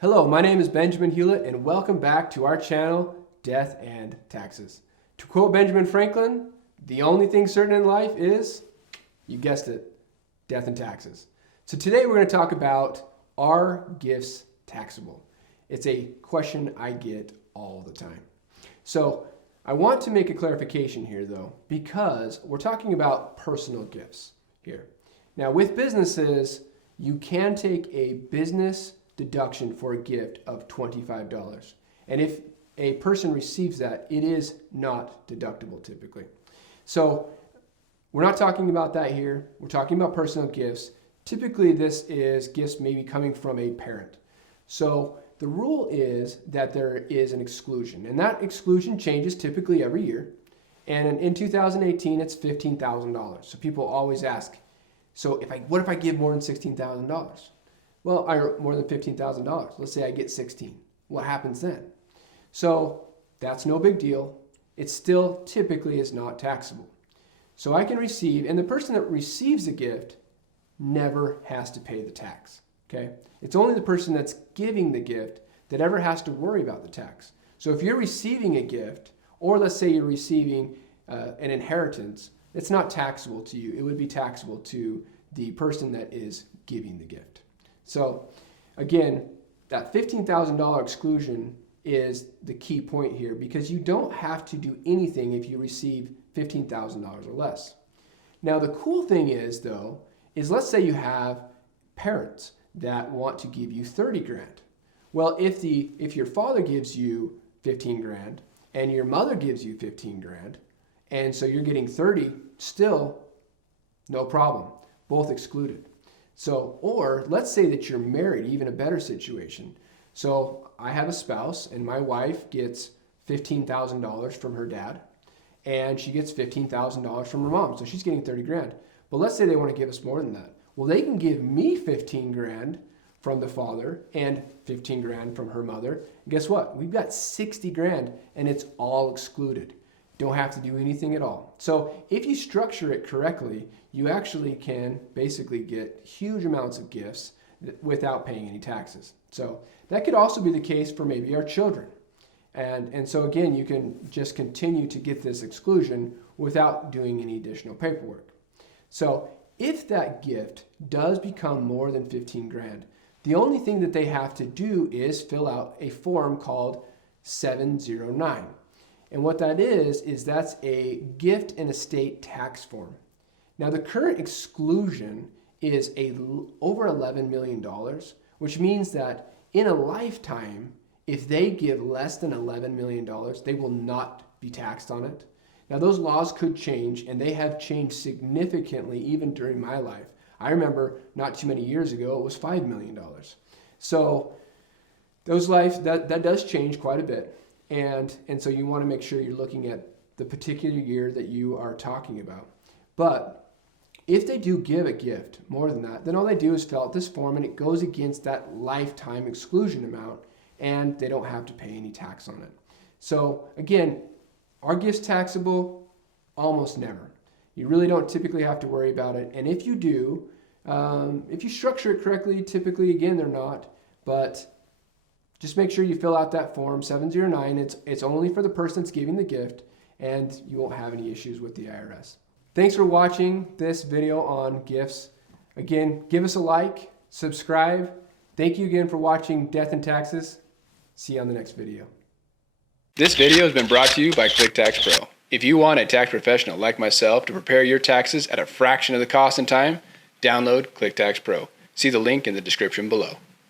Hello, my name is Benjamin Hewlett and welcome back to our channel, Death and Taxes. To quote Benjamin Franklin, the only thing certain in life is, you guessed it, death and taxes. So today we're going to talk about, are gifts taxable? It's a question I get all the time. So I want to make a clarification here though, because we're talking about personal gifts here. Now with businesses, you can take a business deduction for a gift of $25. And if a person receives that, it is not deductible typically. So we're not talking about that here. We're talking about personal gifts. Typically this is gifts maybe coming from a parent. So the rule is that there is an exclusion, and that exclusion changes typically every year. And in 2018, it's $15,000. So people always ask, so what if I give more than $16,000? Well, more than $15,000. Let's say I get 16. What happens then? So that's no big deal. It still typically is not taxable. So I can receive, and the person that receives the gift never has to pay the tax. Okay? It's only the person that's giving the gift that ever has to worry about the tax. So if you're receiving a gift, or let's say you're receiving an inheritance, it's not taxable to you. It would be taxable to the person that is giving the gift. So again, that $15,000 exclusion is the key point here, because you don't have to do anything if you receive $15,000 or less. Now the cool thing is though, is let's say you have parents that want to give you 30 grand. Well, if your father gives you 15 grand and your mother gives you 15 grand, and so you're getting 30, still no problem, both excluded. So, or let's say that you're married, even a better situation. So I have a spouse and my wife gets $15,000 from her dad and she gets $15,000 from her mom. So she's getting 30 grand. But let's say they want to give us more than that. Well, they can give me 15 grand from the father and 15 grand from her mother. And guess what? We've got 60 grand and it's all excluded. Don't have to do anything at all. So if you structure it correctly, you actually can basically get huge amounts of gifts without paying any taxes. So that could also be the case for maybe our children. And so again, you can just continue to get this exclusion without doing any additional paperwork. So if that gift does become more than 15 grand, the only thing that they have to do is fill out a form called 709. And what that is that's a gift and estate tax form. Now the current exclusion is over $11 million, which means that in a lifetime, if they give less than $11 million, they will not be taxed on it. Now those laws could change, and they have changed significantly even during my life. I remember not too many years ago, it was $5 million. So that does change quite a bit. And so you want to make sure you're looking at the particular year that you are talking about. But if they do give a gift more than that, then all they do is fill out this form and it goes against that lifetime exclusion amount and they don't have to pay any tax on it. So again, are gifts taxable? Almost never. You really don't typically have to worry about it. And if you do, if you structure it correctly, typically, again, they're not. But just make sure you fill out that form 709. It's only for the person that's giving the gift, and you won't have any issues with the IRS. Thanks for watching this video on gifts. Again, give us a like, subscribe. Thank you again for watching Death and Taxes. See you on the next video. This video has been brought to you by Tax Pro. If you want a tax professional like myself to prepare your taxes at a fraction of the cost and time, download Tax Pro. See the link in the description below.